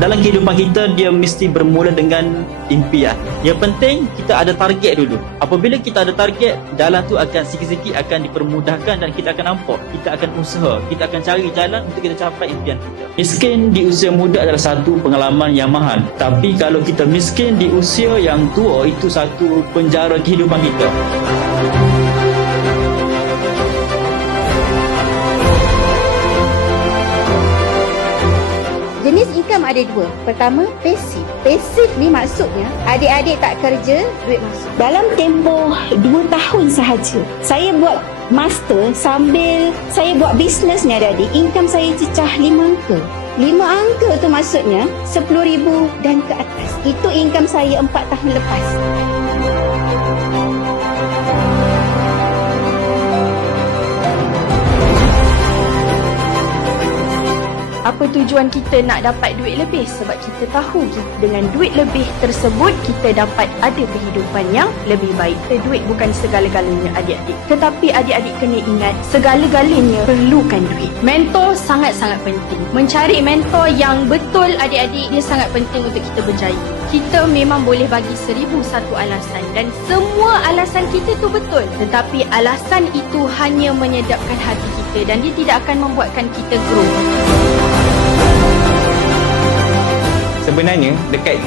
Dalam kehidupan kita, dia mesti bermula dengan impian. Yang penting kita ada target dulu. Apabila kita ada target, jalan tu akan sikit-sikit akan dipermudahkan dan kita akan nampak. Kita akan usaha, kita akan cari jalan untuk kita capai impian kita. Miskin di usia muda adalah satu pengalaman yang mahal. Tapi kalau kita miskin di usia yang tua, itu satu penjara kehidupan kita. Jenis income ada dua. Pertama, pasif. Pasif ni maksudnya adik-adik tak kerja, duit masuk. Dalam tempoh 2 tahun sahaja, saya buat master sambil saya buat bisnes ni adik-adik. Income saya cecah 5 angka. 5 angka tu maksudnya 10,000 dan ke atas. Itu income saya 4 tahun lepas. Apa tujuan kita nak dapat duit lebih? Sebab kita tahu dengan duit lebih tersebut kita dapat ada kehidupan yang lebih baik. Duit bukan segala-galanya adik-adik. Tetapi adik-adik kena ingat segala-galanya perlukan duit. Mentor sangat-sangat penting. Mencari mentor yang betul adik-adik dia sangat penting untuk kita berjaya. Kita memang boleh bagi 1001 alasan dan semua alasan kita tu betul. Tetapi alasan itu hanya menyedapkan hati kita dan dia tidak akan membuatkan kita grow. Sebenarnya dekat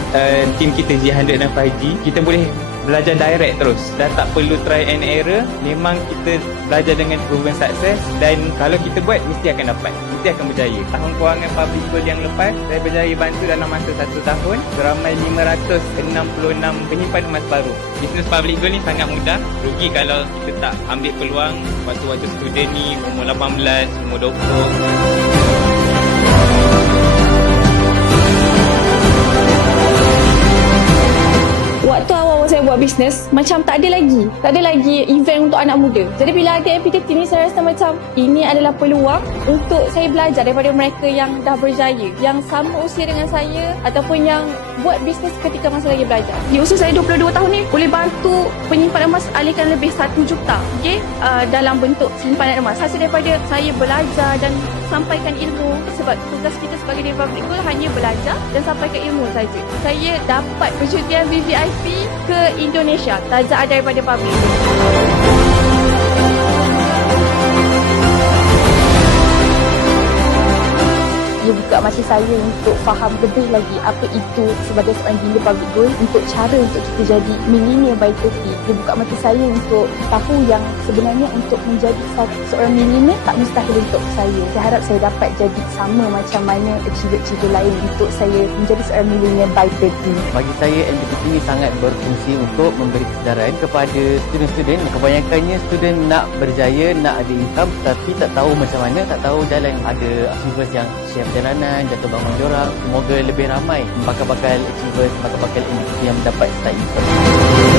team kita G100 dan 5G, kita boleh belajar direct terus. Dah tak perlu try and error. Memang kita belajar dengan proven success dan kalau kita buat mesti akan dapat, mesti akan berjaya. Tahun kewangan public goal yang lepas, saya berjaya bantu dalam masa 1 tahun beramai 566 penyimpan emas baru. Bisnes public goal ni sangat mudah. Rugi kalau kita tak ambil peluang waktu-waktu student ni umur 18, umur 20. Waktu awal saya buat bisnes, macam tak ada lagi event untuk anak muda. Jadi bila ada MPTT ni, saya rasa macam ini adalah peluang untuk saya belajar daripada mereka yang dah berjaya, yang sama usia dengan saya ataupun yang buat bisnes ketika masa lagi belajar. Di usia saya 22 tahun ni, boleh bantu penyimpan emas alihkan lebih 1 juta dalam bentuk simpanan emas. Hasil daripada saya belajar dan sampaikan ilmu, sebab tugas kita sebagai Dewan Public Goal hanya belajar dan sampaikan ilmu saja. Saya dapat percutian VVIP ke Indonesia, tajak daripada public. Dia buka mata saya untuk faham lebih lagi apa itu sebagai seorang dealer public goal, untuk cara untuk kita jadi millionaire by 30. Dia buka mata saya untuk tahu yang sebenarnya untuk menjadi seorang millionaire tak mustahil untuk saya. Saya harap saya dapat jadi sama macam mana achiever-achiever lain untuk saya menjadi seorang millionaire by 30. Bagi saya, MPTT ini sangat berfungsi untuk memberi kesedaran kepada student-student. Kebanyakannya student nak berjaya, nak ada income tapi tak tahu macam mana, tak tahu jalan. Ada achievers yang share perjalanan, jatuh bangun diorang. Semoga lebih ramai bakal-bakal achievers, bakal-bakal MPTT yang mendapat start income.